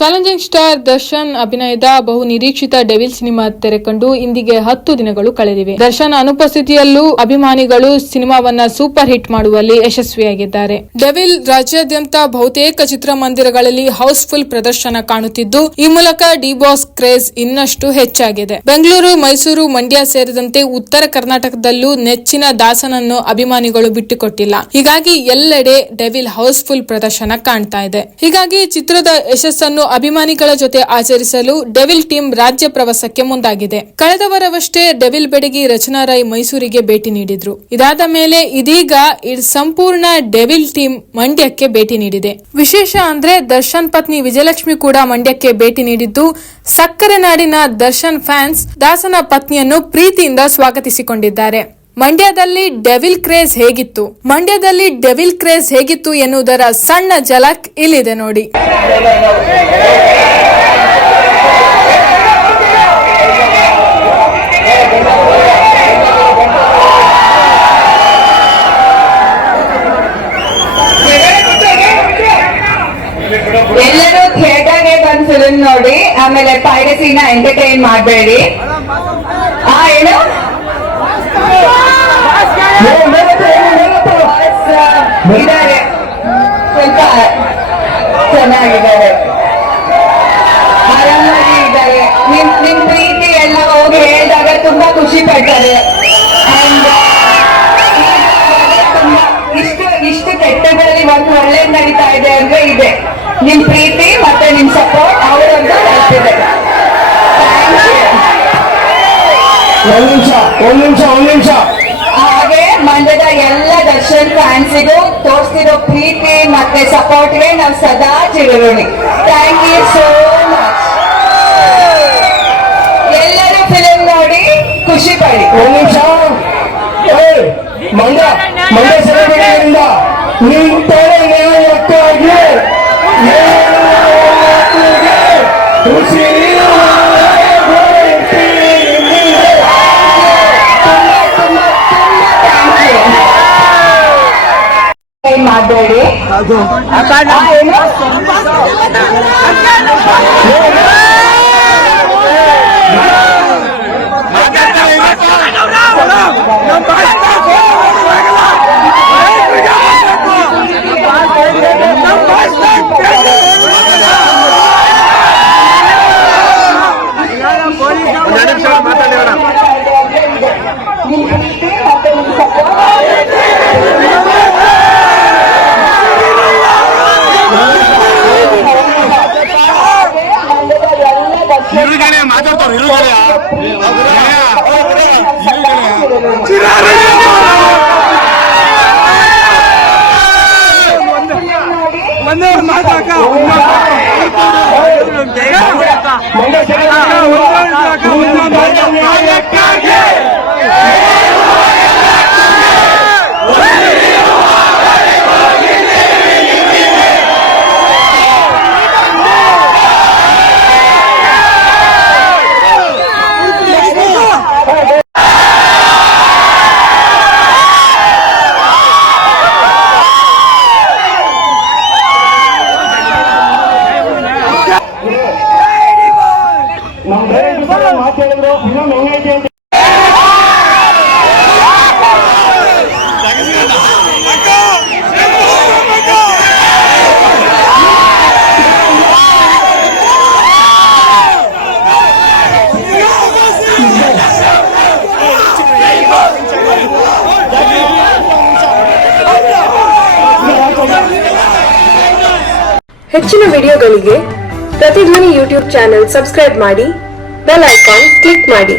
Challenging star Darshan ಅಭಿನಯದ ಬಹು ನಿರೀಕ್ಷಿತ ಡೆವಿಲ್ ಸಿನಿಮಾ ತೆರೆಕಂಡು ಇಂದಿಗೆ 10 ದಿನಗಳು ಕಳೆದಿವೆ. ದರ್ಶನ್ ಅನುಪಸ್ಥಿತಿಯಲ್ಲೂ ಅಭಿಮಾನಿಗಳು ಸಿನಿಮಾವನ್ನ ಸೂಪರ್ ಹಿಟ್ ಮಾಡುವಲ್ಲಿ ಯಶಸ್ವಿಯಾಗಿದ್ದಾರೆ. ಡೆವಿಲ್ ರಾಜ್ಯಾದ್ಯಂತ ಬಹುತೇಕ ಚಿತ್ರಮಂದಿರಗಳಲ್ಲಿ ಹೌಸ್ಫುಲ್ ಪ್ರದರ್ಶನ ಕಾಣುತ್ತಿದ್ದು, ಈ ಮೂಲಕ ಡಿ ಬಾಸ್ ಕ್ರೇಜ್ ಇನ್ನಷ್ಟು ಹೆಚ್ಚಾಗಿದೆ. ಬೆಂಗಳೂರು, ಮೈಸೂರು, ಮಂಡ್ಯ ಸೇರಿದಂತೆ ಉತ್ತರ ಕರ್ನಾಟಕದಲ್ಲೂ ನೆಚ್ಚಿನ ದಾಸನನ್ನು ಅಭಿಮಾನಿಗಳು ಬಿಟ್ಟುಕೊಟ್ಟಿಲ್ಲ. ಹೀಗಾಗಿ ಎಲ್ಲೆಡೆ ಡೆವಿಲ್ ಹೌಸ್ಫುಲ್ ಪ್ರದರ್ಶನ ಕಾಣ್ತಾ ಇದೆ. ಹೀಗಾಗಿ ಚಿತ್ರದ ಯಶಸ್ಸನ್ನು ಅಭಿಮಾನಿಗಳ ಜೊತೆ ಆಚರಿಸಲು ಡೆವಿಲ್ ಟೀಮ್ ರಾಜ್ಯ ಪ್ರವಾಸಕ್ಕೆ ಮುಂದಾಗಿದೆ. ಕಳೆದ ವಾರವಷ್ಟೇ ಡೆವಿಲ್ ಬೆಡಗಿ ರಚನಾ ರೈ ಮೈಸೂರಿಗೆ ಭೇಟಿ ನೀಡಿದ್ರು. ಇದಾದ ಮೇಲೆ ಇದೀಗ ಸಂಪೂರ್ಣ ಡೆವಿಲ್ ಟೀಮ್ ಮಂಡ್ಯಕ್ಕೆ ಭೇಟಿ ನೀಡಿದೆ. ವಿಶೇಷ ಅಂದ್ರೆ ದರ್ಶನ್ ಪತ್ನಿ ವಿಜಯಲಕ್ಷ್ಮಿ ಕೂಡ ಮಂಡ್ಯಕ್ಕೆ ಭೇಟಿ ನೀಡಿದ್ದು, ಸಕ್ಕರೆ ನಾಡಿನ ದರ್ಶನ್ ಫ್ಯಾನ್ಸ್ ದಾಸನ ಪತ್ನಿಯನ್ನು ಪ್ರೀತಿಯಿಂದ ಸ್ವಾಗತಿಸಿಕೊಂಡಿದ್ದಾರೆ. ಮಂಡ್ಯದಲ್ಲಿ ಡೆವಿಲ್ ಕ್ರೇಜ್ ಹೇಗಿತ್ತು ಎನ್ನುವುದರ ಸಣ್ಣ ಝಲಕ್ ಇಲ್ಲಿದೆ ನೋಡಿ. ಎಲ್ಲರೂ ಥಿಯೇಟರ್ಗೆ ಬಂದು ಫಿಲ್ಮ್ ನೋಡಿ, ಆಮೇಲೆ ಪೈರಸಿನ ಎಂಟರ್ಟೈನ್ ಮಾಡಬೇಡಿ. ಏನು ಇದ್ದಾರೆ, ಸ್ವಲ್ಪ ಚೆನ್ನಾಗಿದ್ದಾರೆ, ಆರಾಮಾಗಿ ಇದ್ದಾರೆ. ನಿಮ್ ಪ್ರೀತಿ ಎಲ್ಲ ಹೋಗಿ ಹೇಳಿದಾಗ ತುಂಬಾ ಖುಷಿ ಪಡ್ತಾರೆ. ಇಷ್ಟು ಕೆಟ್ಟದಲ್ಲಿ ಒಂದು ಒಳ್ಳೆ ನಡೀತಾ ಇದೆ ಅಂದ್ರೆ ಇದೆ ನಿಮ್ ಪ್ರೀತಿ ಮತ್ತೆ ನಿಮ್ ಸಪೋರ್ಟ್ ಅವರೊಂದು ಹೇಳ್ತಿದೆ. ಒಂದ್ ನಿಮಿಷ ಹಾಗೆ ಮಂಡ್ಯದ ಎಲ್ಲ ದರ್ಶನ್ ಫ್ಯಾನ್ಸಿಗೂ ತೋರಿಸ್ತಿರೋ ಪ್ರೀತಿ ಮತ್ತೆ ಸಪೋರ್ಟ್ಗೆ ನಾವು ಸದಾ ಚಿರಋಣಿ. Thank you so much. ಎಲ್ಲರೂ ಫಿಲ್ಮ್ ನೋಡಿ ಖುಷಿ ಪಡಿ. ಒಂದ್ ನಿಮಿಷ ಮಂಡ್ಯ ಸೆಲೆಬ್ರಿಟಿಗಳಿಂದ ಮಾಡಬೇಡಿ. ಮಾತಾಡಿದ್ರು ಫಿಲಂ ಹೆಂಗೈತೆ ಅಂತ. ಹೆಚ್ಚಿನ ವಿಡಿಯೋಗಳಿಗೆ ಪ್ರತಿಧ್ವನಿ ಯೂಟ್ಯೂಬ್ ಚಾನೆಲ್ ಸಬ್ಸ್ಕ್ರೈಬ್ ಮಾಡಿ, ಬೆಲ್ ಐಕಾನ್ ಕ್ಲಿಕ್ ಮಾಡಿ.